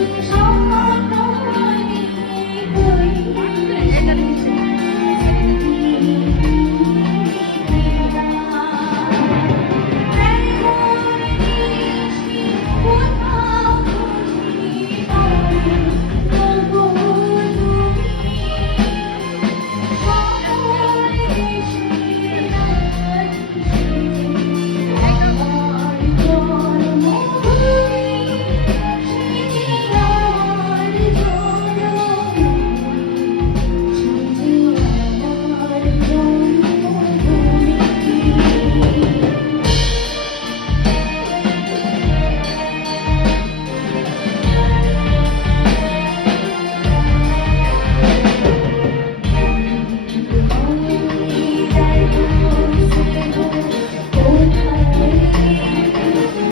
Thank you.